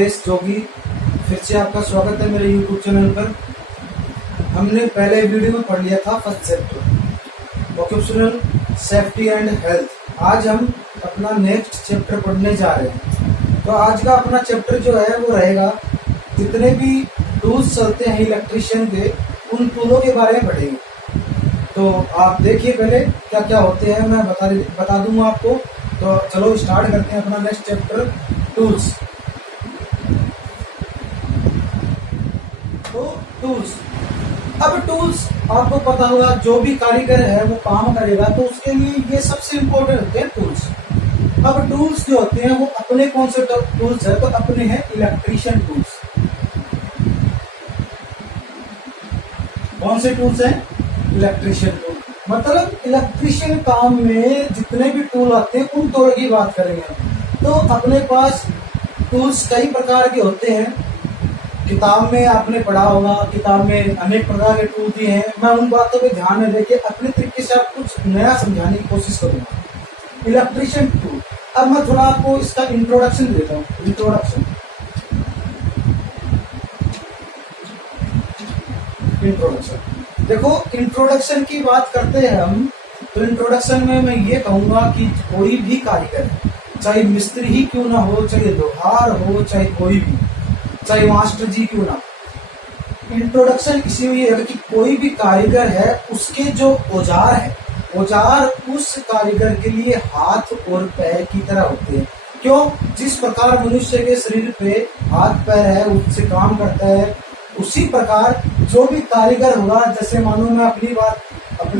राजेश जोगी, फिर से आपका स्वागत है मेरे YouTube चैनल पर। हमने पहले वीडियो में पढ़ लिया था first chapter occupational safety and health. आज हम अपना नेक्स्ट चैप्टर पढ़ने जा रहे हैं। तो आज का अपना चैप्टर जो है वो रहेगा, जितने भी टूल्स चलते हैं इलेक्ट्रिशियन के, उन टूलों के बारे में पढ़ेंगे। तो आप देखिए पहले क्या क्या होते हैं, मैं बता दूंगा आपको। तो चलो स्टार्ट करते हैं अपना नेक्स्ट चैप्टर, टूल्स। तो टूल्स, अब टूल्स आपको पता होगा, जो भी कारीगर है वो काम करेगा तो उसके लिए ये सबसे इम्पोर्टेंट होते हैं टूल्स। अब टूल्स जो होते हैं वो अपने कौन से टूल्स है, तो अपने हैं इलेक्ट्रिशियन टूल्स। कौन से टूल्स हैं? Electrician tool. मतलब इलेक्ट्रिशियन काम में जितने भी टूल आते हैं उन टूल की बात करेंगे। तो अपने पास टूल्स कई प्रकार के होते हैं। किताब में आपने पढ़ा होगा, किताब में अनेक प्रकार के टूल दिए हैं। मैं उन बातों पे ध्यान में देके अपने तरीके से आपको कुछ नया समझाने की कोशिश करूंगा। इलेक्ट्रिशियन टूल, अब मैं थोड़ा आपको इसका इंट्रोडक्शन देता हूँ। इंट्रोडक्शन देखो, इंट्रोडक्शन की बात करते हैं हम, तो इंट्रोडक्शन में मैं ये कहूंगा कि कोई भी कारीगर, चाहे मिस्त्री ही क्यों ना हो, चाहे लोहार हो, चाहे कोई भी, चाहे मास्टर जी क्यों ना, इंट्रोडक्शन इसीलिए है कि कोई भी कारीगर है, उसके जो औजार है, औजार उस कारीगर के लिए हाथ और पैर की तरह होते हैं। क्यों? जिस प्रकार मनुष्य के शरीर पे हाथ पैर है, उससे काम करता है, उसी प्रकार जो भी कारीगर होगा, जैसे मानो मैं अपनी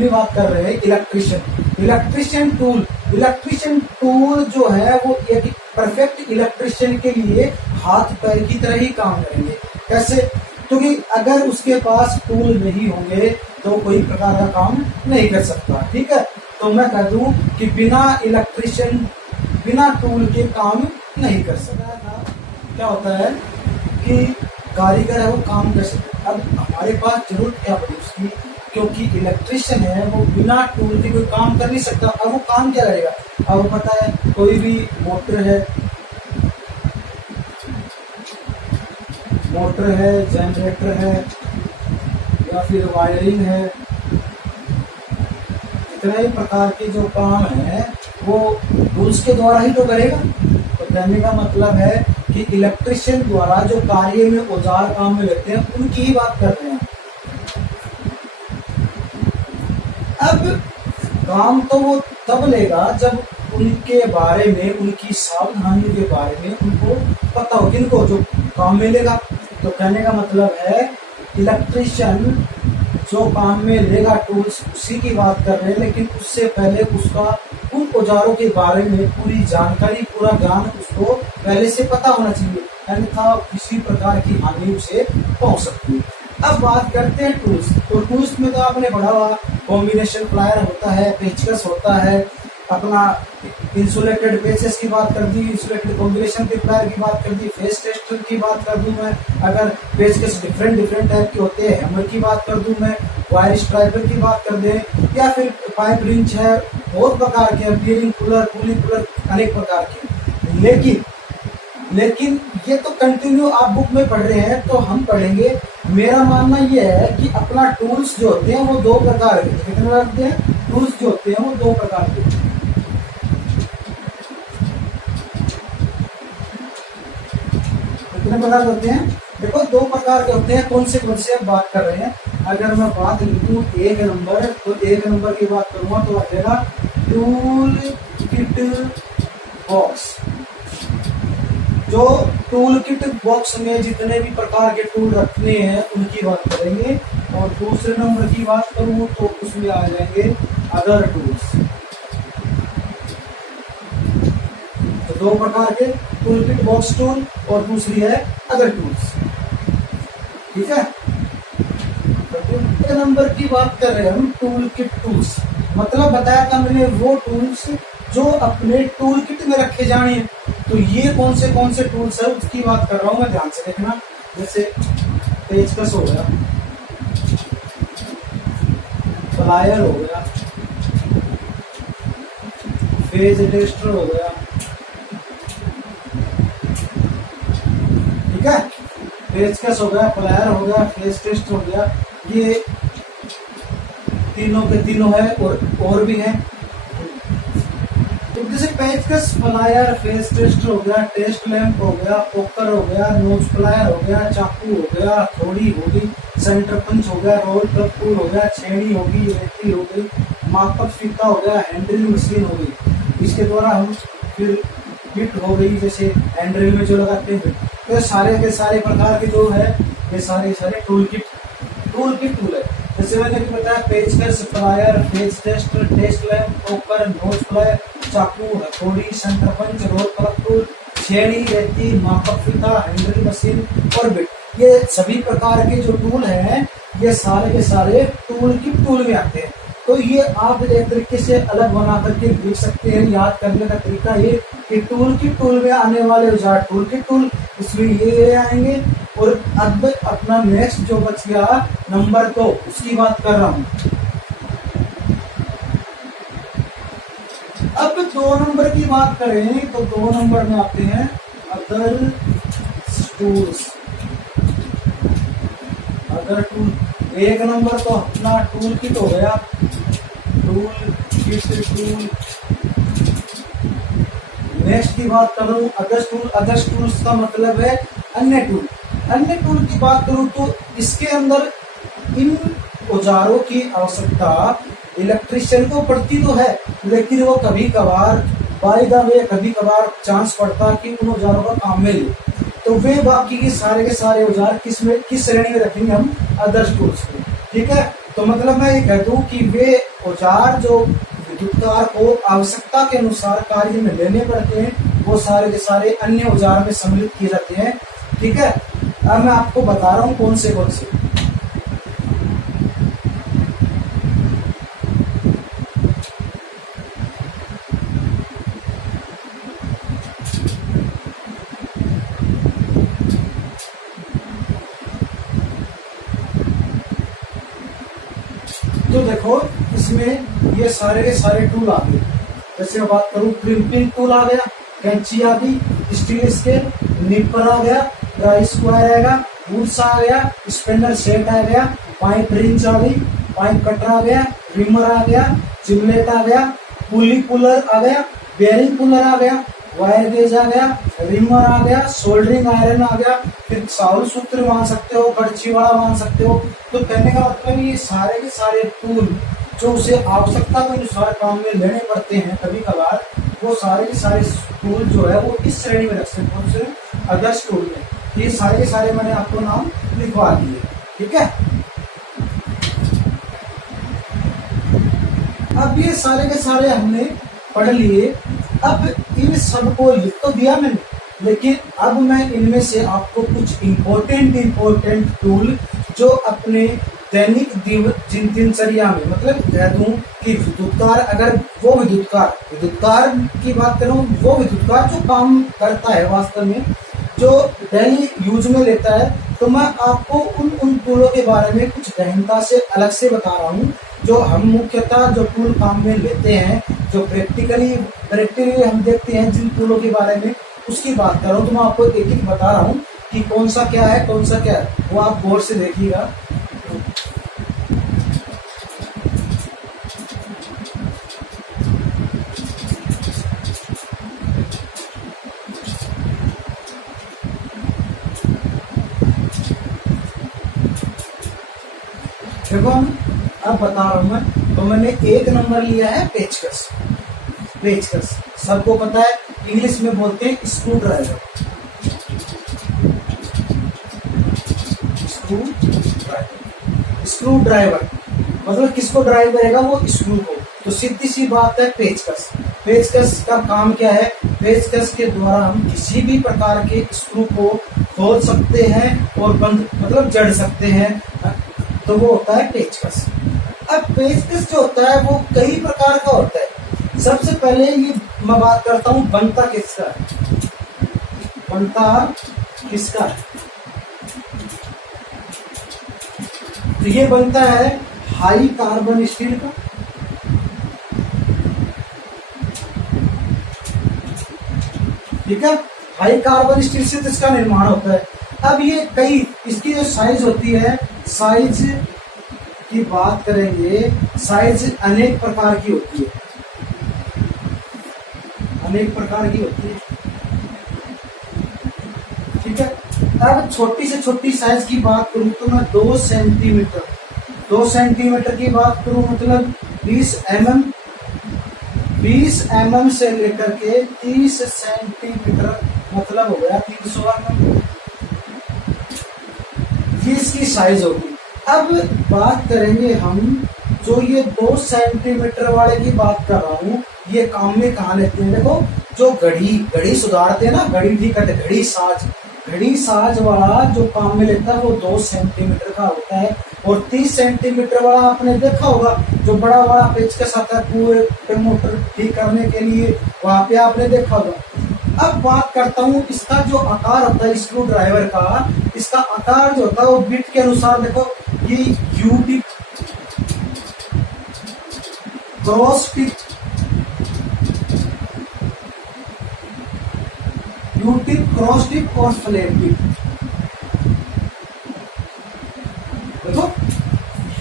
बात कर रहे हैं इलेक्ट्रिशियन टूल जो है वो एक परफेक्ट इलेक्ट्रिशियन के लिए हाथ पैर की तरह ही काम करेंगे। कैसे? क्योंकि अगर उसके पास टूल नहीं होंगे तो कोई प्रकार का काम नहीं कर सकता। ठीक है, तो मैं कह दूं कि बिना इलेक्ट्रिशियन, बिना टूल के काम नहीं कर सकता। क्या होता है कि कारीगर है वो काम कर सकते। अब हमारे पास जरूरत क्या पड़ी उसकी, क्योंकि इलेक्ट्रिशियन है वो बिना टूल के कोई काम कर नहीं सकता। अब वो काम क्या करेगा? अब पता है, कोई भी मोटर है, जनरेटर है, या फिर वायरिंग है, इतने ही प्रकार के जो काम है वो टूल्स के द्वारा ही तो करेगा। तो कहने का मतलब है कि इलेक्ट्रिशियन द्वारा जो कार्य में औजार काम में लेते हैं उनकी ही बात कर रहे हैं। अब काम तो वो तब लेगा जब उनके बारे में, उनकी सावधानी के बारे में उनको पता हो, किनको जो काम में लेगा। तो कहने का मतलब है इलेक्ट्रिशियन जो काम में लेगा टूल्स, उसी की बात कर रहे हैं, लेकिन उससे पहले उसका उन औजारों के बारे में पूरी जानकारी, पूरा ज्ञान उसको पहले से पता होना चाहिए, अन्यथा किसी प्रकार की हानि उसे पहुंच सकती है। अब बात करते हैं टूल्स। तो टूल्स में तो आपने पढ़ा हुआ, कॉम्बिनेशन प्लायर होता है, पेचकस होता है, अपना इंसुलेटेड पेचेस की बात कर दी, इंसुलेटेड कॉम्बिनेशन के प्लायर की बात कर दी, फेस टेस्टर की बात कर दूं मैं, अगर पेचकस डिफरेंट टाइप के होते हैं, हैमर की बात कर दूं मैं, वायर स्ट्राइपर की बात कर दें, या फिर पाइप रिंच है, बहुत प्रकार के, बियरिंग कूलर, कूलिंग कूलर, अनेक प्रकार के। लेकिन ये तो कंटिन्यू आप बुक में पढ़ रहे हैं, तो हम पढ़ेंगे। मेरा मानना यह है कि अपना टूल्स जो होते हैं वो दो प्रकार के, कितने होते हैं? टूल्स जो होते हैं वो दो प्रकार के। कितने प्रकार होते हैं? देखो, दो प्रकार के होते हैं। कौन से अब बात कर रहे हैं? अगर मैं बात लिखूं एक नंबर, तो एक नंबर की बात करूंगा तो आ जाएगा टूल किट बॉक्स। जो टूल किट बॉक्स में जितने भी प्रकार के टूल रखने हैं उनकी बात करेंगे। और दूसरे नंबर की बात करूं तो उसमें आ जाएंगे अदर टूल्स। तो दो प्रकार के, टूल किट बॉक्स टूल और दूसरी है अदर टूल्स। ठीक है, तो नंबर की बात कर रहे हैं हम टूल किट टूल्स। मतलब बताया था मैंने वो टूल्स जो अपने टूल किट में रखे जाने हैं। तो ये कौन से टूल्स है उसकी बात कर रहा हूं मैं, ध्यान से देखना। जैसे पेचकस हो गया, प्लायर हो गया, फेज टेस्टर हो गया, पेचकस हो गया, प्लायर हो गया, फेस टेस्ट हो गया, ये तीनों के तीनों है और भी है। तो जैसे पेचकस, प्लायर, फेस टेस्ट हो गया, टेस्ट लैंप हो गया, पोकर हो गया, नोज प्लायर हो गया, चाकू हो गया, हथौड़ी हो गई, सेंटर पंच हो गया, रोल कप टूल हो गया, छेनी होगी, रेती हो गई, मापक फीता हो गया, हैंडल मशीन हो गई। इसके द्वारा हम फिर बिट हो गई, जैसे हैंडल में जो लगाते हैं। तो सारे के सारे प्रकार के जो है ये सारे टूल किट टूल है। जैसे मैंने बताया पेचकस, plier, phase test, test lamp, poker, nose plier, चाकू, हथौड़ी, सेंटर पंच, रोल कलप टूल, छेनी, रेती, मापक फीता, हैंडल मशीन और बिट, ये सभी प्रकार के जो टूल हैं ये सारे के सारे टूल किट टूल में आते हैं। तो ये आप एक तरीके से अलग बना करके लिख सकते हैं। याद करने का तरीका ये कि टूल किट टूल में आने वाले औजार टूल किट टूल, इसमें ये आएंगे। और अब अपना नेक्स्ट जो बच गया नंबर 2, उसकी बात कर रहा हूं। अब 2 नंबर की बात करें तो 2 नंबर में आते हैं other tools. Other tool, 1 number तो अपना टूल किट हो गया, टूल किट टूल। नेक्स्ट की बात करूं अदर टूल। अदर टूल्स का मतलब है अन्य टूल। अन्य टूल की बात करूं तो इसके अंदर इन औजारों की आवश्यकता इलेक्ट्रिशियन को पड़ती तो है, लेकिन वो कभी कभार बाय द वे कभी कभार चांस पड़ता कि उन औजारों का काम में ले, तो वे बाकी के सारे औजार किस श्रेणी में रखेंगे हम, अदर टूल्स में। ठीक है, तो मतलब मैं ये कह दूं कि वे औजार जो विद्युतकार को आवश्यकता के अनुसार कार्य में लेने पड़ते हैं, वो सारे के सारे अन्य औजार में सम्मिलित किए जाते हैं। ठीक है, अब मैं आपको बता रहा हूं कौन से। तो देखो इसमें ये सारे के सारे टूल आ गए। जैसे मैं बात करूं, क्रिम्पिंग टूल आ गया, कैंची आ गई, स्टील स्केल, निपर आ गया, ड्राई स्क्वायर आएगा, वुड्स आ गया, स्पेंडर सेट आ गया, पाइप रिंच आ गई, पाइप कटर आ गया, रिमर आ गया, चिमलेट आ गया, पुली पुलर आ गया, बेयरिंग पुलर आ गया, वायर गेज आ गया, रिमर आ गया, सोल्डरिंग आयरन आ गया, फिर साउल सूत्र मान सकते हो, कड़छी वाला मान सकते हो। तो कहने का मतलब ये सारे के सारे टूल जो उसे आवश्यकता के अनुसार काम में लेने पड़ते हैं कभी कभार, वो सारे के सारे टूल जो है वो इस श्रेणी में रख सकते हैं, उसे अदर्स टूल में। ये सारे के सारे मैंने आपको नाम लिखवा दिए। ठीक है, अब ये सारे के सारे हमने पढ़ लिए। अब इन सबको लिख तो दिया मैंने, लेकिन अब मैं इनमें से आपको कुछ इम्पोर्टेंट टूल जो अपने दैनिक दिनचर्या में, मतलब कह दूं कि विद्युतकार, अगर वो विद्युतकार की बात करूं, वो विद्युतकार जो काम करता है वास्तव में, जो डेली यूज में लेता है, तो मैं आपको उन टूलों के बारे में कुछ गहनता से अलग से बता रहा हूं, जो हम मुख्यतः जो टूल काम में लेते हैं, जो प्रैक्टिकली हम देखते हैं जिन टूलों के बारे में, उसकी बात कर रहा हूं। तो मैं आपको एक एक बता रहा हूं कि कौन सा क्या है, वो आप गौर से देखिएगा। देखो अब बता रहा हूं मैं। तो मैंने 1 नंबर लिया है पेचकस सबको पता है, इंग्लिश में बोलते हैं स्क्रू ड्राइवर। मतलब किसको ड्राइव करेगा, वो स्क्रू को। तो सीधी सी बात है, पेचकस का काम क्या है, पेचकस के द्वारा हम किसी भी प्रकार के स्क्रू को खोल सकते हैं और बंद, मतलब जड़ सकते हैं, तो वो होता है पेचकस। अब पेचकस जो होता है वो कई प्रकार का होता है। सबसे पहले ये मैं बात करता हूं बनता किसका है। तो ये बनता है हाई कार्बन स्टील का। ठीक है, हाई कार्बन स्टील से इसका निर्माण होता है। अब ये कई इसकी जो साइज होती है, साइज की बात करेंगे, साइज अनेक प्रकार की होती है, अनेक प्रकार की होती है, ठीक है। अब छोटी से छोटी साइज की बात करूं तो मैं 2 सेंटीमीटर, 2 सेंटीमीटर की बात करूं मतलब 20 mm, 20 mm से लेकर के 30 सेंटीमीटर मतलब हो गया 300 mm, ये इसकी साइज होगी। अब बात करेंगे हम जो ये 2 सेंटीमीटर वाले की बात कर रहा हूँ, ये काम में कहाँ लेते हैं, देखो जो घड़ी सुधारते हैं ना, घड़ी ठीक है, घड़ी साज वाला जो काम में लेता है वो 2 सेंटीमीटर का होता है। और 30 सेंटीमीटर वाला आपने देखा होगा जो बड़ा बड़ा पेचकस आता है कुएं पे मोटर ठीक करने के लिए, वहां पे आपने देखा होगा। अब बात करता हूँ इसका जो आकार होता है स्क्रू ड्राइवर का, इसका आकार जो होता है वो बिट के अनुसार, देखो ये U tip, cross tip, U tip, cross tip और फ्लैट टिप। देखो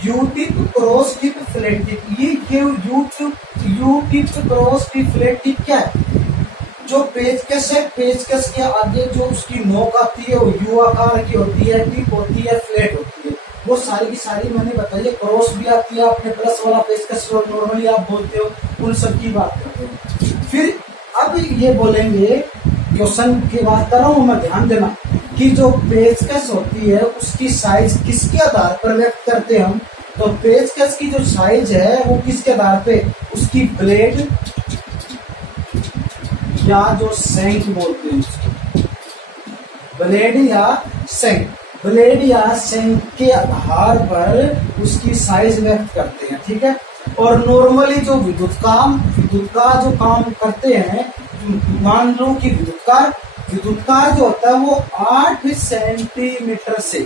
U tip, cross tip, flat tip, ये U tip, cross tip, flat tip क्या है, जो पेचकस है, पेचकस के आगे जो उसकी नोक आती है वो यू आकार की होती है, टिप होती है, फ्लैट होती है, वो सारी की सारी मैंने बताई है। क्रॉस भी आती है, आपने प्लस वाला पेचकस जो नॉर्मली आप बोलते हो, उन सब की बात करते हैं। फिर अब ये बोलेंगे, क्वेश्चन की बात कर रहा हूं मैं, ध्यान देना कि जो पेचकस होती है उसकी साइज किसके आधार पर व्यक्त करते हैं हम, तो पेचकस की जो साइज है वो किसके आधार पे, उसकी ब्लेड या जो सेंक बोलते हैं उसको, ब्लेड या सेंक, ब्लेड या सेंक के आधार पर उसकी साइज व्यक्त करते हैं, ठीक है। और नॉर्मली जो विद्युत का जो काम करते हैं, मान लो कि विद्युतकार जो होता है वो 8 सेंटीमीटर से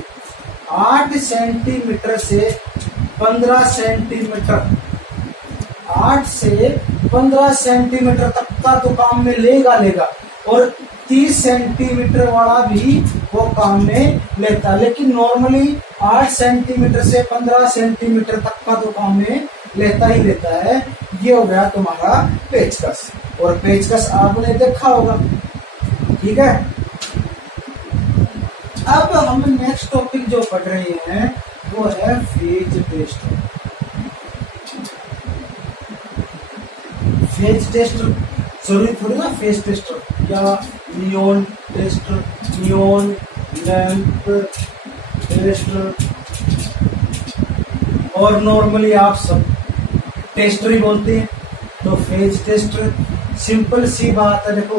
15 सेंटीमीटर, 8 से 15 सेंटीमीटर तक का तो काम में लेगा और 30 सेंटीमीटर वाला भी वो काम में लेता है, लेकिन नॉर्मली 8 सेंटीमीटर से 15 सेंटीमीटर तक का तो काम में लेता ही लेता है। ये हो गया तुम्हारा पेचकस, और पेचकस आपने देखा होगा, ठीक है। अब हम नेक्स्ट टॉपिक जो पढ़ रहे हैं वो है फेज टेस्ट। फेज टेस्ट जरूरी थोड़ी ना, फेज टेस्टर या neon tester, neon lamp tester, और नॉर्मली आप सब टेस्टर ही बोलते हैं। तो फेज टेस्टर, सिंपल सी बात है, देखो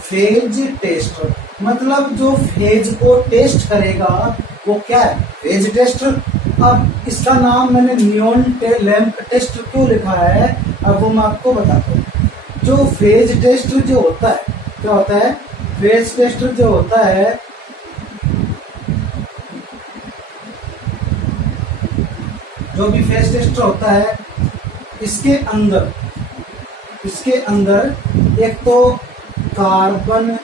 फेज टेस्टर मतलब जो फेज को टेस्ट करेगा वो क्या है, फेज टेस्टर। अब इसका नाम मैंने नियॉन लैंप टेस्टर क्यों लिखा है, अब वो मैं आपको बताता हूँ। जो फेज टेस्टर जो होता है, क्या होता है, फेज टेस्टर जो होता है जो भी फेज टेस्टर होता है, इसके अंदर एक तो कार्बन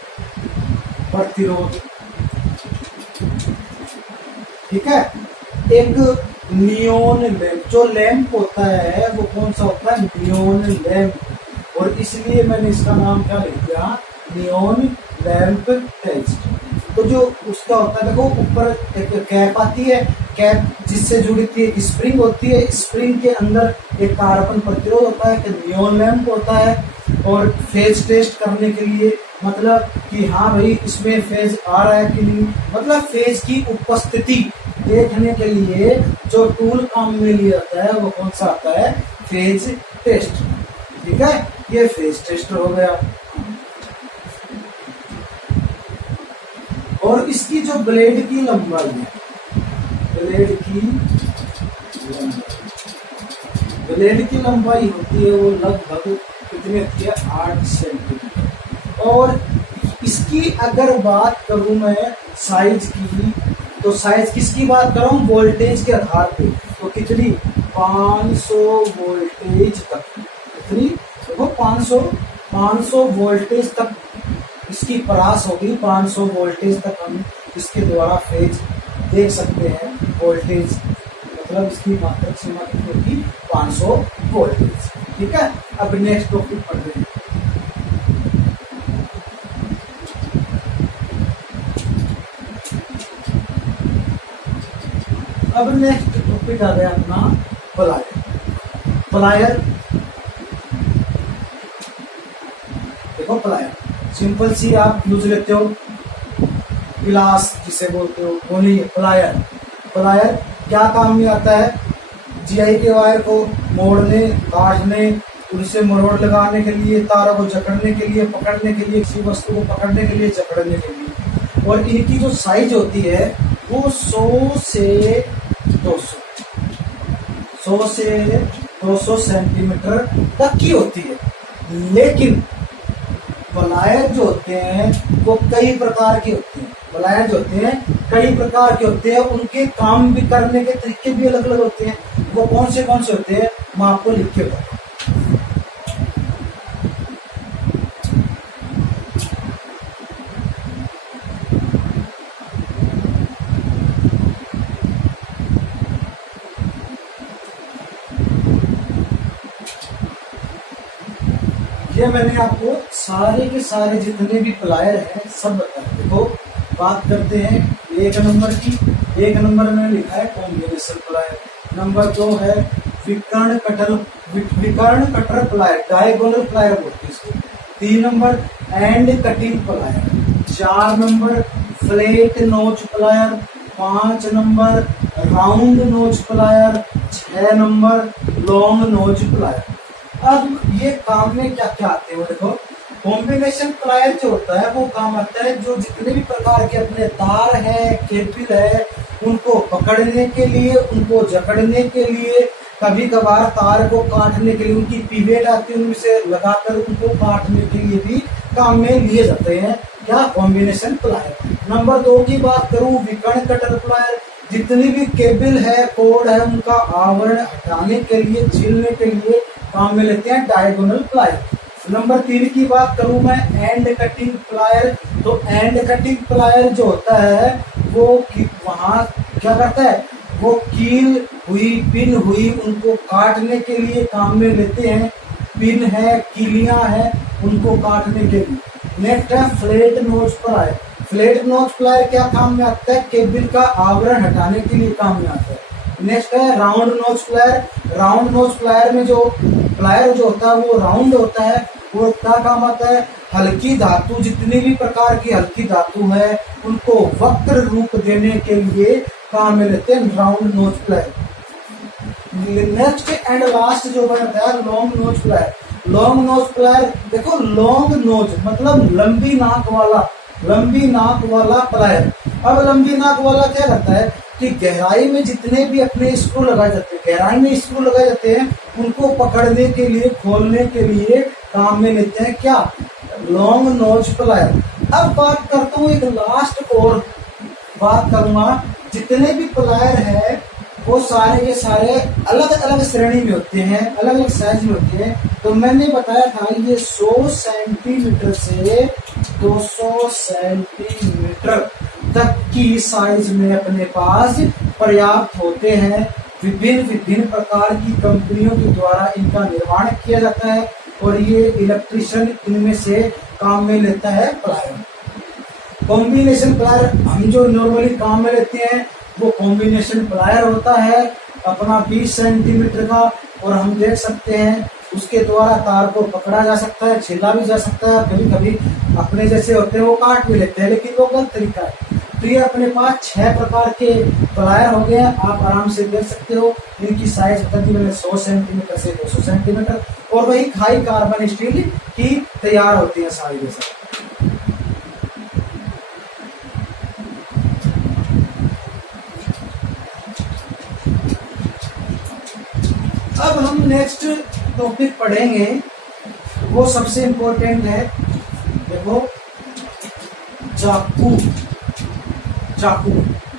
प्रतिरोध, ठीक है, एक नियॉन लैंप, जो लैंप होता है वो कौन सा होता है, नियॉन लैंप, और इसलिए मैंने इसका नाम क्या लिख दिया, नियॉन लैंप टेस्ट। तो जो उसका होता है, देखो ऊपर एक कैप आती है, कैप जिससे जुड़ी थी एक स्प्रिंग होती है, स्प्रिंग के अंदर एक कार्बन प्रतिरोध होता है, एक नियॉन लैंप होता है। और फेज टेस्ट करने के लिए मतलब कि हाँ भाई इसमें फेज आ रहा है कि नहीं, मतलब फेज की उपस्थिति देखने के लिए जो टूल काम में लिया जाता है वो कौन सा आता है, फेज टेस्ट, ठीक है। ये फेज टेस्ट हो गया। और इसकी जो ब्लेड की लंबाई है, ब्लेड की लंबाई होती है वो लगभग कितनी होती है, 8 सेंटीमीटर। और इसकी अगर बात करूं मैं साइज की, तो साइज किसकी बात कर रहा हूं, वोल्टेज के आधार पे, तो कितनी, 500 वोल्टेज तक, कितनी देखो 500 वोल्टेज तक इसकी परास होगी, 500 वोल्टेज तक हम इसके द्वारा फेज देख सकते हैं। वोल्टेज मतलब इसकी मात्रक सीमा कितनी होगी, 500 वोल्टेज। ठीक है, अब नेक्स्ट टॉपिक पढ़ते हैं। अब नेक्स्ट टॉपिक आ गया अपना प्लायर। प्लायर देखो, प्लायर सिंपल सी आप यूज लेते हो, पिलास जिसे बोलते हो, बोलिए प्लायर। प्लायर क्या काम में आता है, जीआई के वायर को मोड़ने, काटने, उनसे मरोड़ लगाने के लिए, तारों को जकड़ने के लिए, पकड़ने के लिए, किसी वस्तु को पकड़ने के लिए, जकड़ने के लिए। और इनकी जो साइज होती है वो 100 से 200 सेंटीमीटर तक की होती है। लेकिन प्लायर जो होते हैं वो कई प्रकार के होते हैं। प्लायर जो होते हैं कई प्रकार के होते हैं, उनके काम भी करने के तरीके भी अलग अलग होते हैं। वो कौन से होते हैं मैं आपको लिख के बताऊं। ये मैंने आपको सारे के सारे जितने भी प्लायर हैं सब बताए। देखो, बात करते हैं 1 नंबर की। 1 नंबर में लिखा है कॉम्बिनेशन प्लायर। नंबर 2 है विकर्ण कटर प्लायर, डायगोनल प्लायर बोलते हैं इसको। 3 number and cutting plier. 4 number flat नोच प्लायर। 5 नंबर राउंड नोच प्लायर। 6 नंबर लॉन्ग नोच प्लायर। अब ये काम में क्या क्या आते हैं, देखो कॉम्बिनेशन प्लायर जो होता है वो काम आता है जो जितने भी प्रकार के अपने तार है, केबल है, उनको पकड़ने के लिए, उनको जकड़ने के लिए, कभी कभार तार को काटने के लिए, उनकी पिवेट आती है उनसे लगाकर उनको काटने के लिए भी काम में लिए जाते हैं क्या, कॉम्बिनेशन प्लायर। नंबर 2 की बात करूं, विकर्ण कटर प्लायर। जितनी भी केबल है, कोड है, उनका आवरण हटाने के लिए, छीलने के लिए काम में लेते हैं डायगोनल प्लायर। नंबर 3 की बात करूं मैं, एंड कटिंग प्लायर। तो एंड कटिंग प्लायर जो होता है वो वहां क्या करता है, वो कील हुई, पिन हुई, उनको काटने के लिए काम में लेते हैं। पिन है, कीलियां हैं, उनको काटने के लिए। नेक्स्ट है फ्लैट नोच प्लायर। फ्लैट नोच प्लायर क्या काम में आता है, केबल का आवरण हटाने के लिए काम में आता है। नेक्स्ट है राउंड नोच प्लायर। राउंड नोच प्लायर में जो प्लायर जो होता है वो राउंड होता है। वो क्या काम आता है, हल्की धातु, जितनी भी प्रकार की हल्की धातु है उनको वक्र रूप देने के लिए काम में लेते हैं राउंड नोच प्लायर। नेक्स्ट एंड लास्ट जो बनता है लॉन्ग नोच प्लायर। लॉन्ग नोच प्लायर देखो, लॉन्ग नोच मतलब लंबी नाक वाला प्लायर। अब लंबी नाक वाला क्या करता है कि गहराई में जितने भी अपने स्क्रू लगाए जाते हैं, गहराई में स्क्रू लगाए जाते हैं, उनको पकड़ने के लिए, खोलने के लिए काम में लेते हैं क्या, लॉन्ग नोच प्लायर। अब बात करता हूँ एक लास्ट और बात करूंगा, जितने भी प्लायर है वो सारे के सारे अलग अलग श्रेणी में होते हैं, अलग अलग साइज में होते हैं। तो मैंने बताया था ये 100 सेंटीमीटर से 200 सेंटीमीटर तक की साइज में अपने पास पर्याप्त होते हैं। विभिन्न प्रकार की कंपनियों के द्वारा इनका निर्माण किया जाता है और ये इलेक्ट्रिशियन इनमें से काम में लेता है प्लायर। कॉम्बिनेशन प्लायर हम जो नॉर्मली काम में लेते हैं वो कॉम्बिनेशन प्लायर होता है अपना 20 सेंटीमीटर का, और हम देख सकते हैं उसके द्वारा तार को पकड़ा जा सकता है, छीला भी जा सकता है, कभी कभी अपने जैसे होते हैं वो काट भी लेते हैं, लेकिन वो गलत तरीका है। तो ये अपने पास 6 प्रकार के प्लायर हो गए, आप आराम से देख सकते हो। इनकी साइज बताती मैंने 100 सेंटीमीटर से 200 सेंटीमीटर, और वही हाई कार्बन स्टील की तैयार होती है सारी के साथ। अब हम नेक्स्ट टॉपिक पढ़ेंगे, वो सबसे इम्पोर्टेंट है। देखो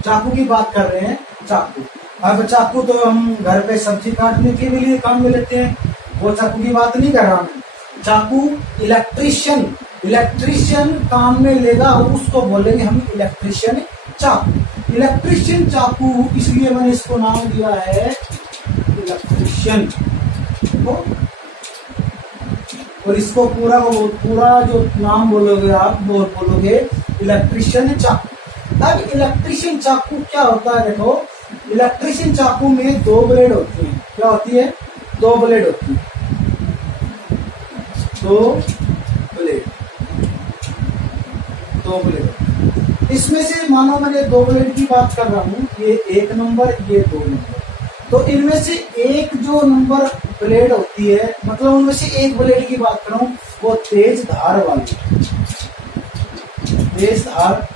चाकू की बात कर रहे हैं। चाकू, अब चाकू तो हम घर पे सब्जी काटने के लिए काम में लेते हैं, वो चाकू की बात नहीं कर रहा मैं। चाकू इलेक्ट्रिशियन काम में लेगा, उसको बोलेंगे हम इलेक्ट्रिशियन चाकू। इलेक्ट्रिशियन चाकू, इसलिए मैंने इसको नाम दिया है इलेक्ट्रिशियन। और इसको पूरा जो नाम बोलोगे आप, वो बोलोगे इलेक्ट्रिशियन चाकू। अब इलेक्ट्रिशियन चाकू क्या होता है? देखो, इलेक्ट्रिशियन चाकू में दो ब्लेड होती हैं। क्या होती है? दो ब्लेड होती है। दो ब्लेड। इसमें से मानो मैंने दो ब्लेड की बात कर रहा हूं, ये 1 नंबर, ये 2 नंबर। तो इनमें से एक जो नंबर ब्लेड होती है, मतलब उनमें से एक ब्लेड की बात करूं, वो तेज धार वाली, तेज धार,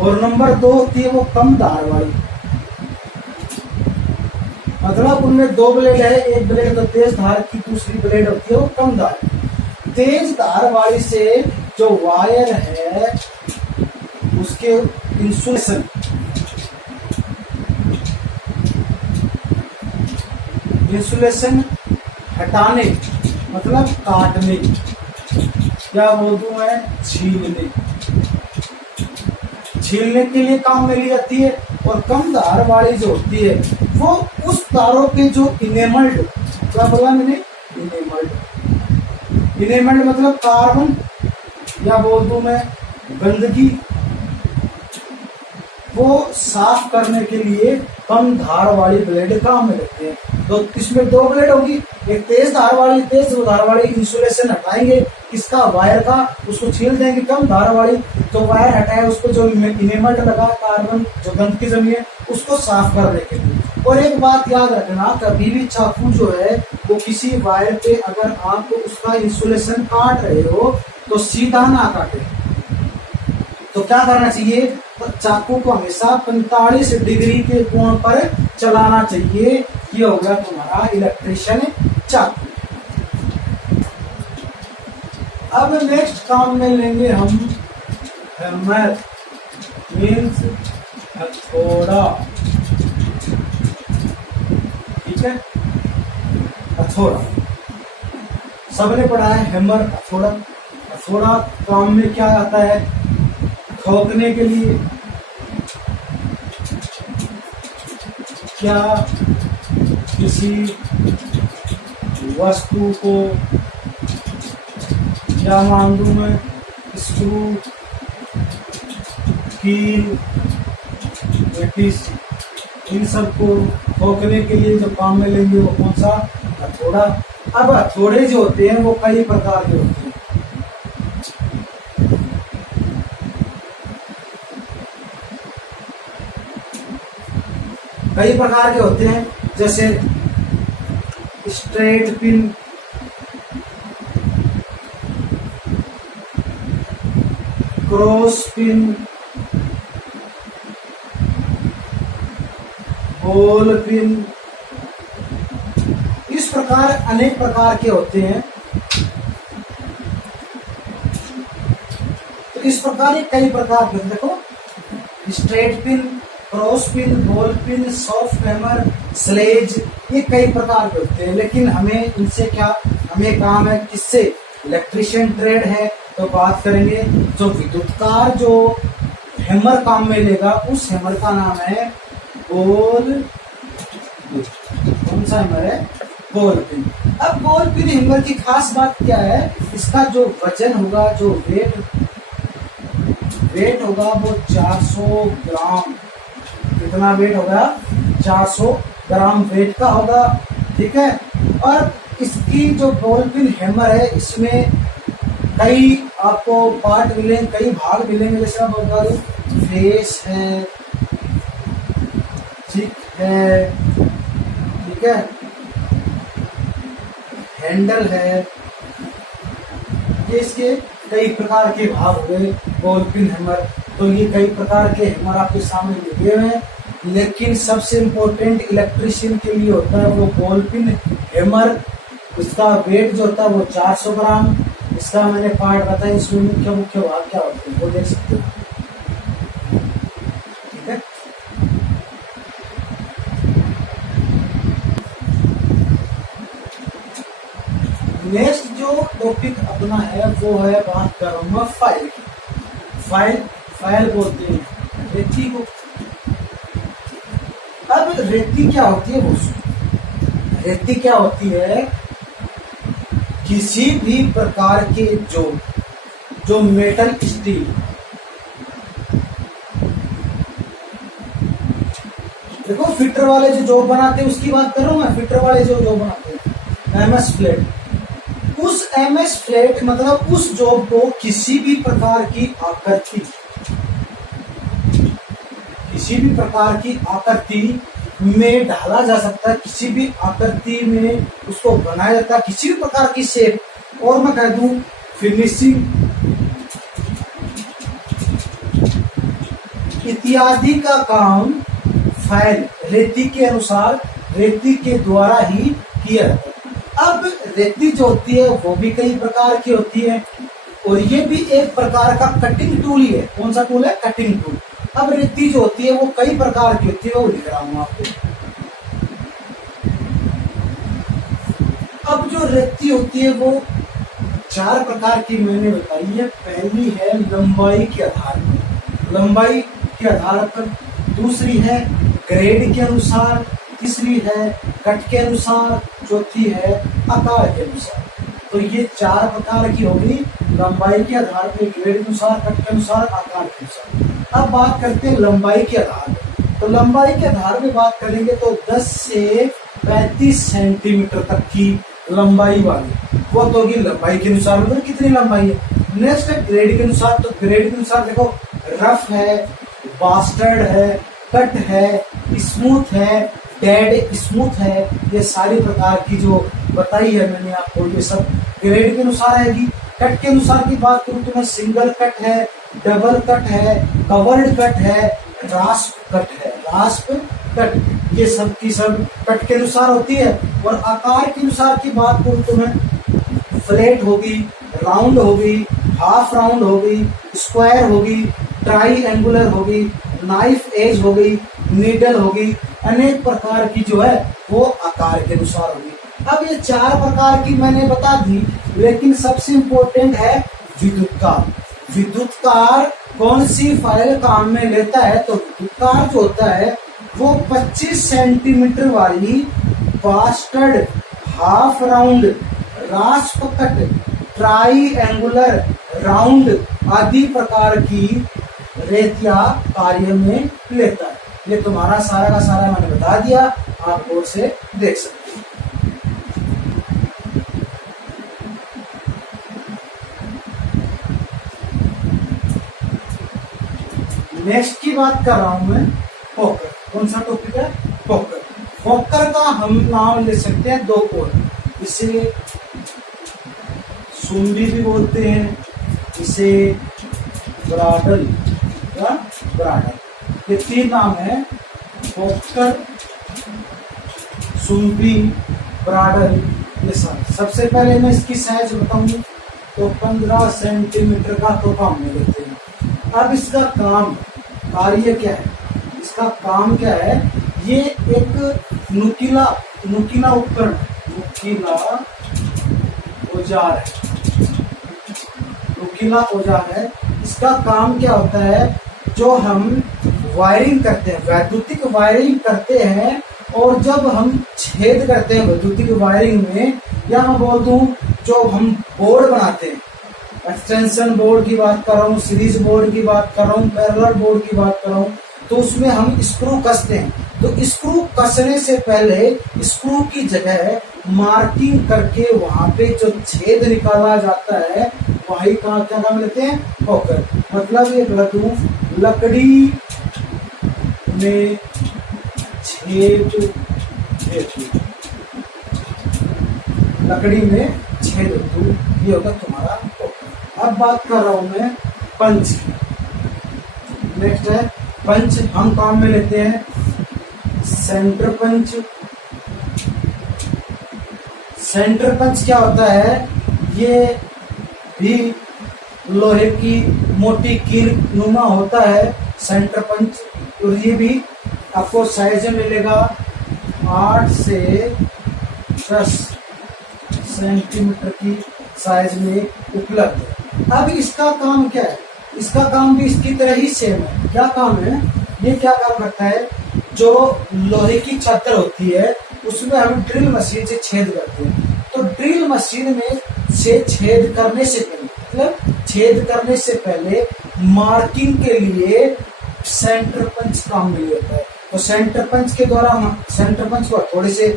और नंबर 2 होती है वो कम धार वाली। मतलब उनमें दो ब्लेड है, एक ब्लेड तो तेज धार की, दूसरी ब्लेड होती है वो कम धार। तेज धार वाली से जो वायर है उसके इंसुलेशन हटाने, मतलब काटने, क्या बोल दूं मैं, छीलने के लिए काम में ली जाती है। और कम धार वाली जो होती है वो उस तारों के जो इनेमल्ड, क्या बोला मैंने, इनेमल्ड मतलब कार्बन, या बोल दूं मैं गंदगी, वो साफ करने के लिए कम धार वाली ब्लेड काम में लगते हैं। तो इसमें दो ब्लेड होगी, एक तेज धार वाली इंसुलेशन हटाएंगे इसका वायर का, उसको छील देंगे। कम धार वाली तो वायर हटाए, उसको जो इनेमल्ड लगा कार्बन, जो गंदगी जमी है, उसको साफ करने के लिए। और एक बात याद रखना, कभी भी चाकू जो है वो किसी वायर पे अगर आप उसका इंसुलेशन काट रहे हो तो सीधा ना काटे। तो क्या करना चाहिए? तो चाकू को हमेशा 45 डिग्री के कोण पर चलाना चाहिए। ये हो गया तुम्हारा इलेक्ट्रिशियन चाकू। अब नेक्स्ट काम में लेंगे हम हैमर, मीन्स हथौड़ा। ठीक है, हथौड़ा सबने पढ़ा है, हैमर, हथौड़ा। हथौड़ा काम में क्या आता है? ठोकने के लिए, क्या किसी वस्तु को, क्या मान लूं मैं, स्क्रू, कील, इन सबको ठोकने के लिए जो काम में लेंगे वो कौन सा? हथौड़ा। अब हथौड़े जो होते हैं वो कई प्रकार के होते हैं। कई प्रकार के होते हैं, जैसे straight pin, cross pin, ball pin, इस प्रकार अनेक प्रकार के होते हैं। तो इस प्रकार ये कई प्रकार के, देखो, straight pin, cross pin, ball pin, soft hammer, sledge, ये कई प्रकार के होते हैं। लेकिन हमें इनसे क्या, हमें काम है किससे? इलेक्ट्रिशियन ट्रेड है, तो बात करेंगे जो विद्युतकार जो हैमर काम में लेगा, उस हैमर का नाम है बॉल। कौन सा हैमर है? Ball pin. अब बॉल पिन हैमर की खास बात क्या है? इसका जो वजन होगा, जो वेट होगा वो 400 ग्राम। कितना वेट होगा? 400 ग्राम वेट का होगा। ठीक है, और इसकी जो बॉल पिन हैमर है, इसमें कई आपको पार्ट मिलेंगे, कई भाग मिलेंगे। जैसे आप बता दो, फेस है, ठीक है, ठीक है, हैंडल है, ये इसके कई प्रकार के भाग हो गए बॉल पिन हैमर। तो ये कई प्रकार के हैमर आपके सामने लिखे हुए हैं, लेकिन सबसे इम्पोर्टेंट इलेक्ट्रिशियन के लिए होता है वो बॉल पिन हैमर। उसका वेट जो होता है वो 400 ग्राम। इसका मैंने पार्ट बताया, इसमें मुख्य भाग क्या होते हैं वो देख सकते हो। ठीक है, नेक्स्ट जो टॉपिक अपना है वो है, बात कर रहा हूँ मैं फाइल की। फाइल बोलते हैं व्यक्ति को अब रेती क्या होती है वो सुनो। रेती क्या होती है, किसी भी प्रकार के जो मेटल स्टील, देखो फिटर वाले जो जॉब बनाते हैं उसकी बात कर रहा हूं मैं, फिटर वाले जो जॉब बनाते हैं एमएस फ्लैट, उस एमएस फ्लैट मतलब उस जॉब को किसी भी प्रकार की आकृति में ढाला जा सकता है, किसी भी आकृति में उसको बनाया जाता है, किसी भी प्रकार की शेप, और मैं कह दूं फिनिशिंग इत्यादि का काम फाइल रेती के अनुसार, रेती के द्वारा ही किया जाता है। अब रेती जो होती है वो भी कई प्रकार की होती है, और ये भी एक प्रकार का कटिंग टूल ही है। कौन सा टूल है? Cutting tool. अब रेती जो होती है वो कई प्रकार की होती है, वो लिख रहा हूं आपको। अब जो रेती होती है वो 4 प्रकार की मैंने बताई है। पहली है लंबाई के आधार पर, लंबाई के आधार पर। दूसरी है ग्रेड के अनुसार, तीसरी है कट के अनुसार, चौथी है आकार के अनुसार। तो ये 4 प्रकार की होगी, लंबाई के आधार पर, ग्रेड के अनुसार, कट के अनुसार, आकार के अनुसार। अब बात करते हैं लंबाई के आधार पर। तो लंबाई के आधार में बात करेंगे तो 10 से 35 सेंटीमीटर तक की लंबाई वाली वो तो होगी लंबाई के अनुसार, मतलब कितनी लंबाई है। नेक्स्ट है ग्रेड के अनुसार। तो ग्रेड के अनुसार देखो रफ है, बास्टर्ड है, कट है, स्मूथ है, डेड स्मूथ है, ये सारी प्रकार की जो बताई है मैंने आपको, ये सब ग्रेड के अनुसार आएगी। कट के अनुसार की बात करूं तो मैं सिंगल कट है, डबल कट है, कवर्ड कट है, रास्प कट है, रास्प कट, ये सब की सब कट के अनुसार होती है। और आकार के अनुसार की बात करूं तो मैं फ्लैट होगी, राउंड होगी, हाफ राउंड होगी, स्क्वायर होगी, ट्राई एंगुलर होगी, नाइफ एज होगी, नीडल होगी, अनेक प्रकार की जो है वो आकार के अनुसार होगी। अब ये 4 प्रकार की मैंने बता दी, लेकिन सबसे इंपॉर्टेंट है विद्युतकार। विद्युतकार कौन सी फाइल काम में लेता है? तो विद्युतकार जो होता है वो 25 सेंटीमीटर वाली bastard, half round, rasp cut, triangular, round आदि प्रकार की रेतिया कार्य में लेता है। ये तुम्हारा सारा का सारा मैंने बता दिया, आप और से देख सकते हैं। नेक्स्ट की बात कर रहा हूं मैं पोकर। कौन सा टॉपिक है? पोकर। पोकर का हम नाम ले सकते हैं 2 और, इसे सुंडी भी बोलते हैं, इसे ब्राडल या ब्राडल, ये 3 नाम है, पोकर, सुंडी, ब्राडल, ये सब। सबसे पहले मैं इसकी साइज बताऊं तो 15 सेंटीमीटर का तो काम में लेते हैं। अब इसका कार्य क्या है? इसका काम क्या है? ये एक नुकीला उपकरण, नुकीला औजार है, नुकीला औजार है। इसका काम क्या होता है? जो हम वायरिंग करते हैं, वैद्युतिक वायरिंग करते हैं, और जब हम छेद करते हैं वैद्युतिक वायरिंग में, या मैं बोल दूं जो हम बोर्ड बनाते हैं, एक्सटेंशन बोर्ड की बात कर रहा हूँ, सीरीज बोर्ड की बात कर रहा हूँ, पैरेलल बोर्ड की बात कर रहा हूँ, तो उसमें हम स्क्रू कसते हैं। तो स्क्रू कसने से पहले स्क्रू की जगह मार्किंग करके वहां पे जो छेद निकाला जाता है वही क्या नाम लेते हैं? पोकर। मतलब ये लकड़ी में छेद, लकड़ी में छेद हेतु ये होगा तुम्हारा पोकर। अब बात कर रहा हूं मैं पंच। नेक्स्ट है पंच। हम काम में लेते हैं सेंटर पंच। सेंटर पंच क्या होता है? ये भी लोहे की मोटी कील नुमा होता है सेंटर पंच, और ये भी आपको साइज में मिलेगा 8 से 10 सेंटीमीटर की साइज में उपलब्ध है। अब इसका काम क्या है? इसका काम भी इसकी तरह ही सेम है। क्या काम है? ये क्या काम करता है? जो लोहे की चादर होती है उसमें हम ड्रिल मशीन से छेद करते हैं। तो ड्रिल मशीन में से छेद करने से पहले, मतलब छेद करने से पहले मार्किंग के लिए सेंटर पंच काम में होता है। तो सेंटर पंच के द्वारा हम सेंटर पंच को थोड़े से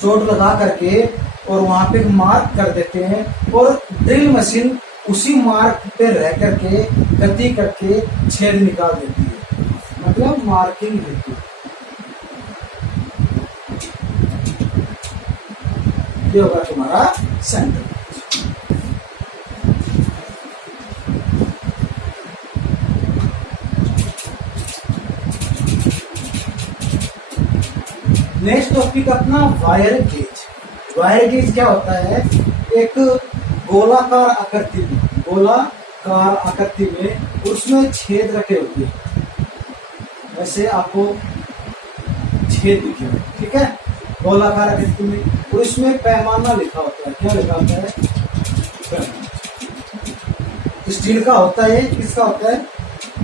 चोट लगा करके और वहां पे मार्क कर देते हैं और ड्रिल मशीन उसी मार्क पे रह करके गति करके छेद निकाल देती है, मतलब मार्किंग देती है। ये होगा तुम्हारा सेंटर। नेक्स्ट टॉपिक अपना वायर गेज। वायर गेज क्या होता है? एक गोलाकार आकृति में उसमें छेद रखे होते हैं, वैसे आपको छेद दिखे, ठीक है, गोलाकार आकृति में, और इसमें पैमाना लिखा होता है। क्या लिखा होता है? स्टील का होता है। किसका होता है?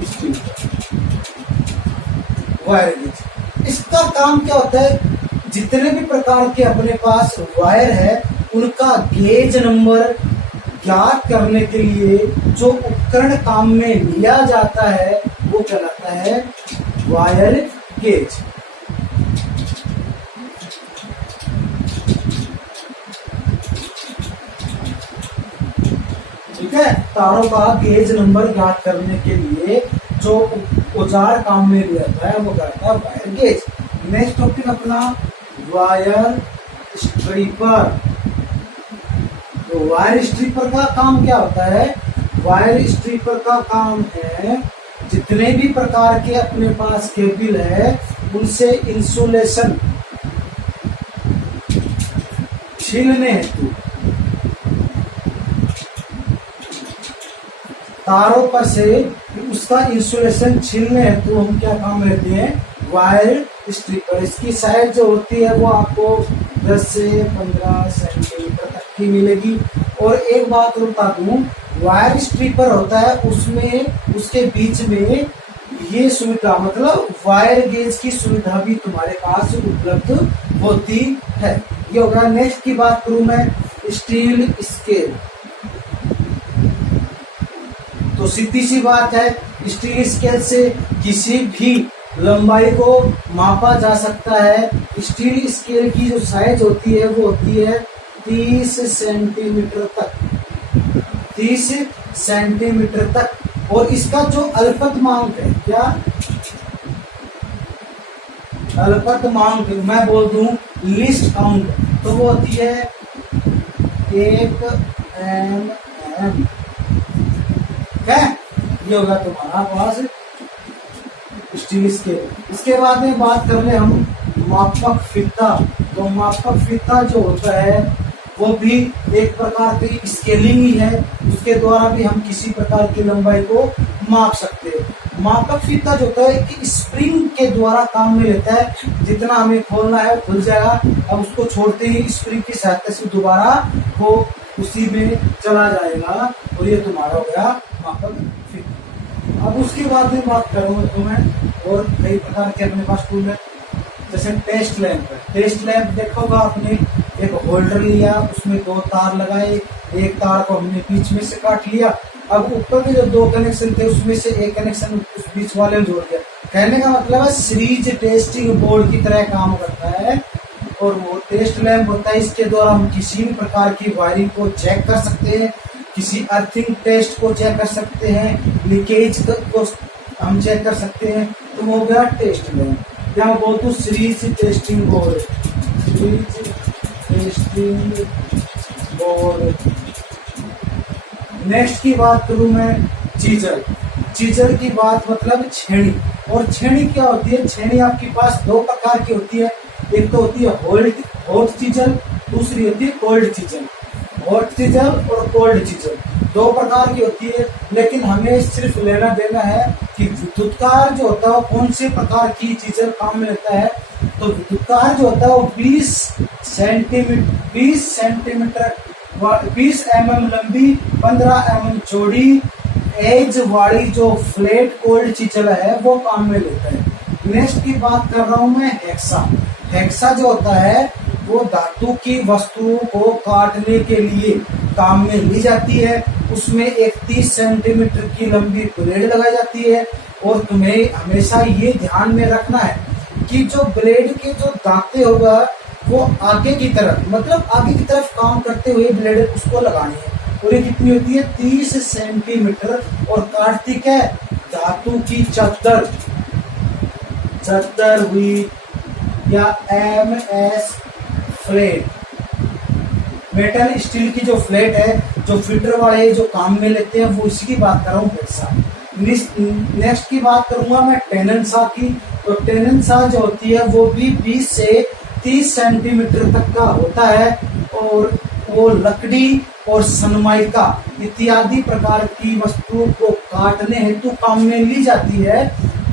स्टील का। वायर गेज, इसका काम क्या होता है? जितने भी प्रकार के अपने पास वायर है उनका गेज नंबर ज्ञात करने के लिए जो उपकरण काम में लिया जाता है वो कहलाता है वायर गेज। ठीक है, तारों का गेज नंबर ज्ञात करने के लिए जो औजार काम में लिया जाता है वो कहलाता है वायर गेज। नेक्स्ट टॉपिक अपना वायर स्ट्रीपर। तो वायर स्ट्रीपर का काम क्या होता है? वायर स्ट्रीपर का काम है जितने भी प्रकार के अपने पास केबल है उनसे इंसुलेशन छीलने हेतु, तारों पर से उसका इंसुलेशन छीलने हेतु हम क्या काम लेते हैं? Wire stripper. इसकी साइज जो होती है वो आपको 10 से 15 सेंटीमीटर तक की मिलेगी। और एक बात बता दूं, वायर स्ट्रीपर होता है उसमें उसके बीच में ये सुविधा, मतलब वायर गेज की सुविधा भी तुम्हारे पास उपलब्ध होती है। ये होगा। नेक्स्ट की बात करूं मैं स्टील स्केल। तो सीधी सी बात है, स्टील स्केल से किसी भी लंबाई को मापा जा सकता है। स्टील स्केल की जो साइज होती है वो होती है 30 सेंटीमीटर तक, 30 सेंटीमीटर तक। और इसका जो अल्पतमांक है, क्या अल्पतमांक मैं बोल दूं लिस्ट काउंट, तो वो होती है 1 mm। है, ये होगा तुम्हारा पास स्टील स्केल। इसके बाद में बात कर ले हम मापक फीता। तो मापक फीता जो होता है वो भी एक प्रकार की स्केलिंग ही है, उसके द्वारा भी हम किसी प्रकार की लंबाई को माप सकते हैं। मापक फीता जो होता है कि स्प्रिंग के द्वारा काम में लेता है, जितना हमें खोलना है खुल जाएगा, अब उसको छोड़ते ही स्प्रिंग की सहायता से दोबारा वो उसी में चला जाएगा, और ये तुम्हारा हो गया मापक फीता। अब उसके बाद में बात करूंगा तो मैं और कई प्रकार के अपने पास टूल है, जैसे टेस्ट लैंप है। टेस्ट लैंप देखोगा आपने, एक होल्डर लिया, उसमें 2 तार लगाए, एक तार को हमने बीच में से काट लिया, अब ऊपर के जो 2 कनेक्शन थे उसमें से एक कनेक्शन उस बीच वाले में जोड़ दिया। कहने का मतलब है सीरीज टेस्टिंग बोर्ड की तरह काम करता है। और वो टेस्ट लैंप होता है, इसके द्वारा हम किसी भी प्रकार की वायरिंग को चेक कर सकते हैं, किसी अर्थिंग टेस्ट को चेक कर सकते हैं, लीकेज को हम चेक कर सकते हैं। तो वो हो गया टेस्ट लैंप। या बोल तो series testing board, series testing board. Next की बात करूं मैं चीजर। चीजर की बात मतलब छेनी। और छेनी क्या होती है? छेनी आपके पास 2 प्रकार की होती है, एक तो होती है हॉट चीजर, दूसरी होती है कोल्ड चीजर। हॉट चीजर और कोल्ड चीजर 2 प्रकार की होती है, लेकिन हमें सिर्फ लेना देना है कि विद्युतकार जो होता है वो कौन से प्रकार की चीजर काम में लेता है। तो विद्युतकार जो होता है वो 20 सेंटीमीटर 20 mm लंबी, 15 mm चौड़ी एज वाली जो फ्लैट कोल्ड चीजर है वो काम में लेता है। नेक्स्ट की बात कर रहा हूं मैं हेक्सा। हेक्सा जो होता है वो धातु की वस्तुओं को काटने के लिए काम में ली जाती है। उसमें एक 30 सेंटीमीटर की लंबी ब्लेड लगाई जाती है। और तुम्हें हमेशा ये ध्यान में रखना है कि जो ब्लेड के जो दांते होगा वो आगे की तरफ, मतलब आगे की तरफ काम करते हुए ब्लेड उसको लगानी है। और ये कितनी होती है? 30 सेंटीमीटर। और काटती क्या है? धातु की चद्दर, चद्दर हुई या MS फ्लेट, मेटल स्टील की जो फ्लेट है, जो फिटर वाले जो काम में लेते हैं, वो इसी की बात कर रहा हूँ हेक्सा। नेक्स्ट की बात करूंगा मैं टेनन सा की। तो टेनन सा जो होती है वो भी 20 से 30 सेंटीमीटर तक का होता है। और वो लकड़ी और सनमाइका इत्यादि प्रकार की वस्तुओं को काटने हेतु काम में ली जाती है।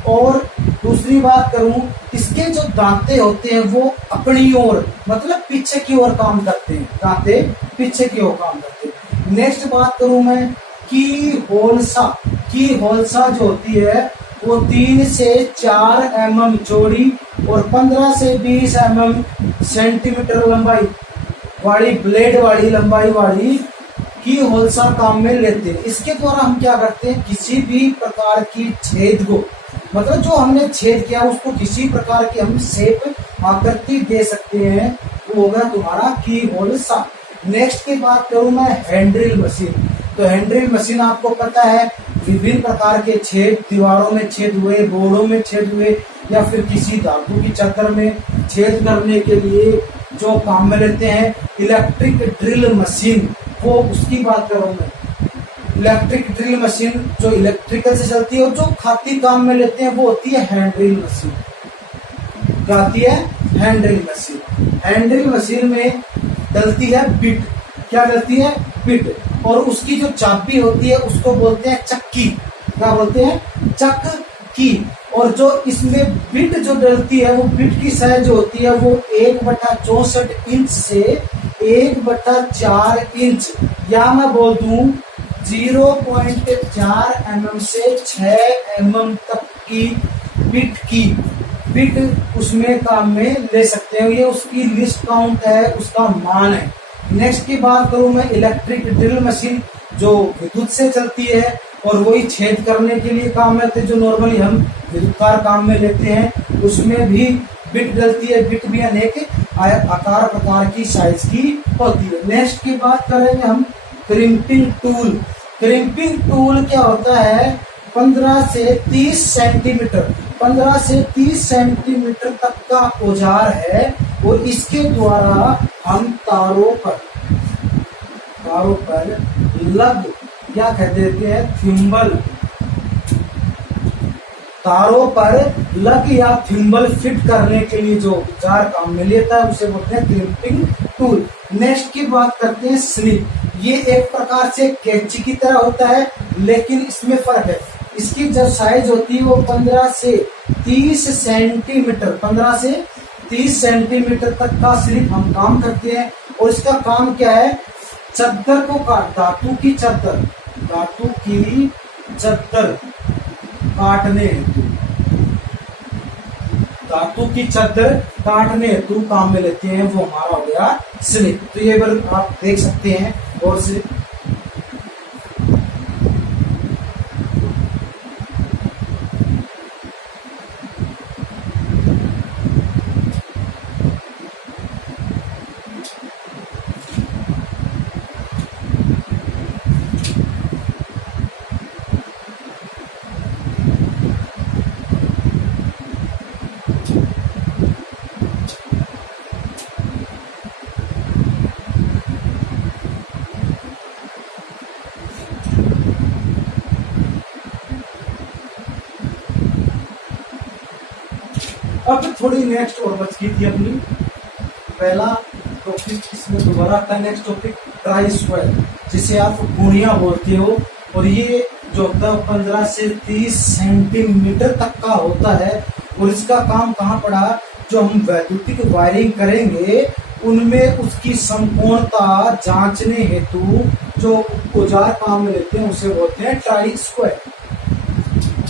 और दूसरी बात करूं, इसके जो दांते होते हैं वो अपनी ओर, मतलब पीछे की ओर काम करते हैं। दांते पीछे की ओर काम करते हैं। नेक्स्ट बात करूं मैं की होलसा। की होलसा जो होती है वो 3 से 4 mm चौड़ी और 15 से 20 mm सेंटीमीटर लंबाई वाली ब्लेड वाली लंबाई वाली की होलसा काम में लेते हैं। इसके द्वारा हम क्या करते हैं? किसी भी प्रकार की छेद को, मतलब जो हमने छेद किया उसको किसी प्रकार की हम शेप आकृति दे सकते हैं। वो होगा तुम्हारा की होलसा। नेक्स्ट की बात करूं मैं हैंड्रिल मशीन। तो हैंड्रिल मशीन आपको पता है विभिन्न प्रकार के छेद, दीवारों में छेद हुए, बोर्डों में छेद हुए, या फिर किसी धातु की चद्दर में छेद करने के लिए जो काम में लेते हैं। इलेक्ट्रिक ड्रिल मशीन, वो उसकी बात कर रहा हूं मैं। इलेक्ट्रिक ड्रिल मशीन जो इलेक्ट्रिकल से चलती है और जो खाती काम में लेते हैं वो होती है हैंड्रिल मशीन। क्या आती है? Hand drill machine. हैंड्रिल मशीन में डलती है बिट। क्या डलती है? बिट। और उसकी जो चाबी होती है उसको बोलते हैं चक्की। क्या बोलते हैं? चक्की। और जो इसमें बिट जो डलती है वो बिट की साइज जो होती है वो 1/64 इंच से 1/4 इंच, या मैं बोल दूं 0.4 mm से 6 mm तक की बिट उसमें काम में ले सकते हैं। ये उसकी लिस्ट काउंट है, उसका मान है। नेक्स्ट की बात करूं मैं इलेक्ट्रिक ड्रिल मशीन जो विद्युत से चलती है और वही छेद करने के लिए काम में आते हैं, जो नॉर्मली हम विद्युत काम में लेते हैं। उसमें भी बिट डलती है। बिट भी अनेक आकार प्रकार की साइज की होती है। नेक्स्ट की बात करेंगे हम क्रिम्पिंग टूल। क्रिम्पिंग टूल क्या होता है? 15 से 30 सेंटीमीटर 15 से 30 सेंटीमीटर तक का औजार है। और इसके द्वारा हम तारों पर लग क्या कह देते हैं? थिम्बल। तारों पर लग या थिम्बल फिट करने के लिए जो औजार काम में लेता है उसे बोलते हैं क्रिम्पिंग टूल। नेक्स्ट की बात करते हैं स्निप। ये एक प्रकार से कैंची की तरह होता है, लेकिन इसमें फर्क है। इसकी जो साइज होती है वो 15 से 30 सेंटीमीटर 15 से 30 सेंटीमीटर तक का स्लिप हम काम करते हैं। और इसका काम क्या है? चद्दर को धातु की चद्दर काटने हेतु, धातु की चद्दर काटने हेतु काम में लेते हैं। वो हमारा हो गया स्लिप। तो ये बार आप देख सकते हैं। और स्लिप अब थोड़ी नेक्स्ट और बच गई थी अपनी। पहला टॉपिक इसमें दोबारा आता है। नेक्स्ट टॉपिक ट्राई स्क्वायर, जिसे आप गुणिया बोलते हो। और ये जो होता है 15 से 30 सेंटीमीटर तक का होता है। और इसका काम कहाँ पड़ा? जो हम वैद्युतिक वायरिंग करेंगे उनमें उसकी संपूर्णता जांचने हेतु जो औजार काम में लेते हैं उसे बोलते हैं ट्राई स्क्वायर।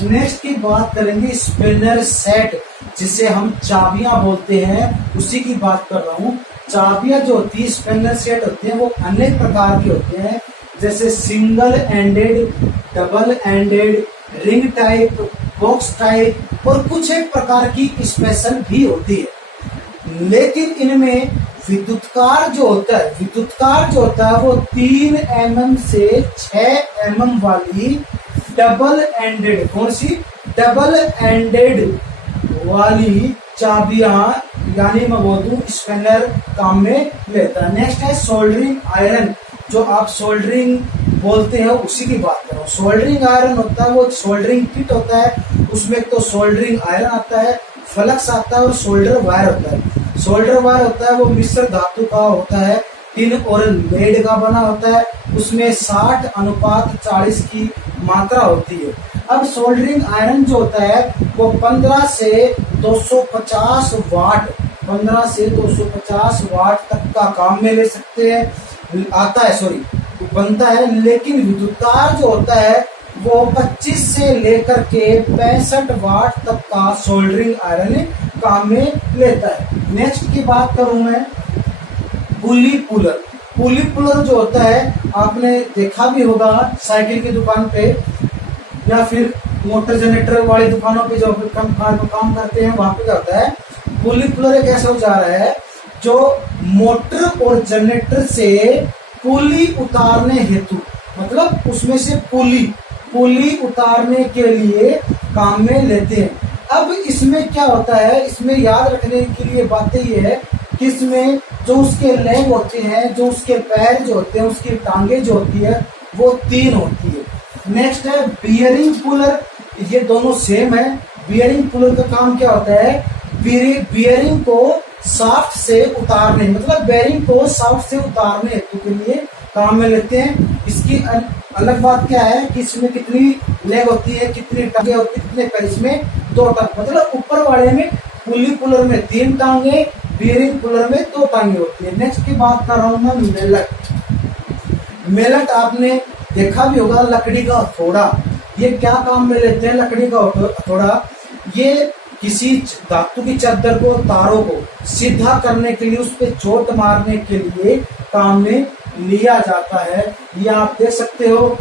नेक्स्ट की बात करेंगे स्पिनर सेट। जिसे हम चाबियां बोलते हैं, उसी की बात कर रहा हूं। चाबियां जो होती है, स्पिनर सेट होते हैं, वो अनेक प्रकार के होते हैं, जैसे single ended, double ended, ring type, box type और कुछ एक प्रकार की स्पेशल भी होती है। लेकिन इनमें विद्युतकार जो होता है वो 3 mm से 6 mm वाली डबल एंडेड, कौन सी, डबल एंडेड वाली चाबियां, यानी मैं बोल दूं स्पिनर काम में लेता है। नेक्स्ट है सोल्डरिंग आयरन, जो आप सोल्डरिंग बोलते हैं उसी की बात कर रहा हूँ। सोल्डरिंग आयरन होता है, वो सोल्डरिंग किट होता है, उसमें तो सोल्डरिंग आयरन आता है, फ्लक्स आता है और सोल्डर वायर होता है। सोल्डर वायर होता है वो मिश्र धातु का होता है, टिन और लेड का बना होता है, उसमें 60:40 की मात्रा होती है। अब सोल्डरिंग आयरन जो होता है वो 15 से 250 वाट, 15 से 250 वाट तक का काम में ले सकते हैं, आता है, सॉरी बनता है। लेकिन विद्युतकार जो होता है वो 25 से लेकर के 65 वाट तक का सोल्डरिंग आयरन काम में लेता है। नेक्स्ट की बात करूं मैं पुली पुलर। पुली पुलर जो होता है आपने देखा भी होगा साइकिल की दुकान पे या फिर मोटर जनरेटर वाली दुकानों पे, जो काम करते हैं वहां पे क्या होता है, पुली पुलर एक ऐसा औजार है जो मोटर और जनरेटर से पुली उतारने हेतु, मतलब उसमें से पुली उतारने के लिए काम में लेते हैं। अब इसमें क्या होता है, इसमें याद रखने के लिए बातें ये है कि इसमें जो उसके लेग होते हैं, जो उसके पैर जो होते हैं, उसकी टांगे जो होती है वो 3 होती है। नेक्स्ट है बियरिंग पुलर, ये दोनों सेम है। बियरिंग पुलर का काम क्या होता है, बियरिंग को शाफ्ट से उतारने, मतलब बेरिंग को शाफ्ट से उतारने हेतु के लिए काम में लेते हैं। इसकी अलग बात क्या है कि इसमें कितनी लेग होती है, कितनी टांगे होती है, कितने पैर, इसमें 2 टांगे, मतलब ऊपर वाले में पुली पुलर में 3 टांगे, बियरिंग पुलर में 2 टांगे होती है। नेक्स्ट की बात कर रहा हूं मैं मेलट। मेलट आपने देखा भी होगा, लकड़ी का हथौड़ा। ये क्या काम में लेते हैं, लकड़ी का हथौड़ा, ये किसी धातु की चादर को, तारों को सीधा करने के लिए, उस पर चोट मारने के लिए काम में लिया जाता है। ये आप देख सकते हो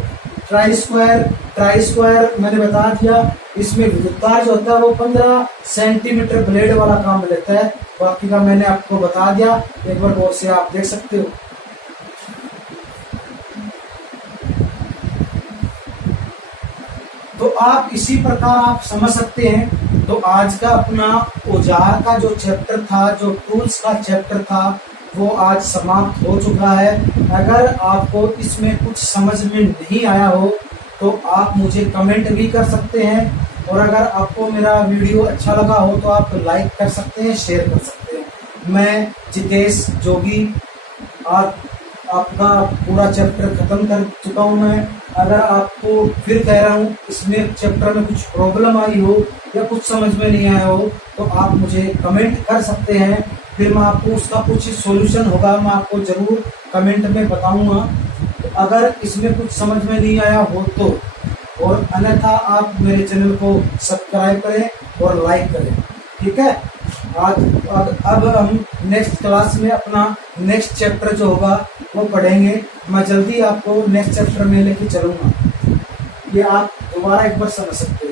ट्राई स्क्वायर मैंने बता दिया। इसमें विद्युतकार जो होता है वो 15 सेंटीमीटर ब्लेड वाला काम में लेता है, बाकी का मैंने आपको बता दिया, एक बार गौर से आप देख सकते हो। तो आप इसी प्रकार आप समझ सकते हैं। तो आज का अपना औजार का जो चैप्टर था, जो टूल्स का चैप्टर था, वो आज समाप्त हो चुका है। अगर आपको इसमें कुछ समझ में नहीं आया हो तो आप मुझे कमेंट भी कर सकते हैं, और अगर आपको मेरा वीडियो अच्छा लगा हो तो आप लाइक कर सकते हैं, शेयर कर सकते हैं। मैं जितेश जोगी आज आपका पूरा चैप्टर खत्म कर चुका हूं मैं। अगर आपको फिर कह रहा हूँ इसमें चैप्टर में कुछ प्रॉब्लम आई हो या कुछ समझ में नहीं आया हो तो आप मुझे कमेंट कर सकते हैं, फिर मैं आपको उसका कुछ सॉल्यूशन होगा मैं आपको जरूर कमेंट में बताऊंगा। तो अगर इसमें कुछ समझ में नहीं आया हो तो, और अन्यथा आप मेरे चैनल को सब्सक्राइब करें और लाइक करें, ठीक है। अब हम नेक्स्ट क्लास में अपना नेक्स्ट चैप्टर जो होगा वो पढ़ेंगे। मैं जल्दी आपको नेक्स्ट चैप्टर में लेके चलूंगा, ये आप दोबारा एक बार समझ सकते हो।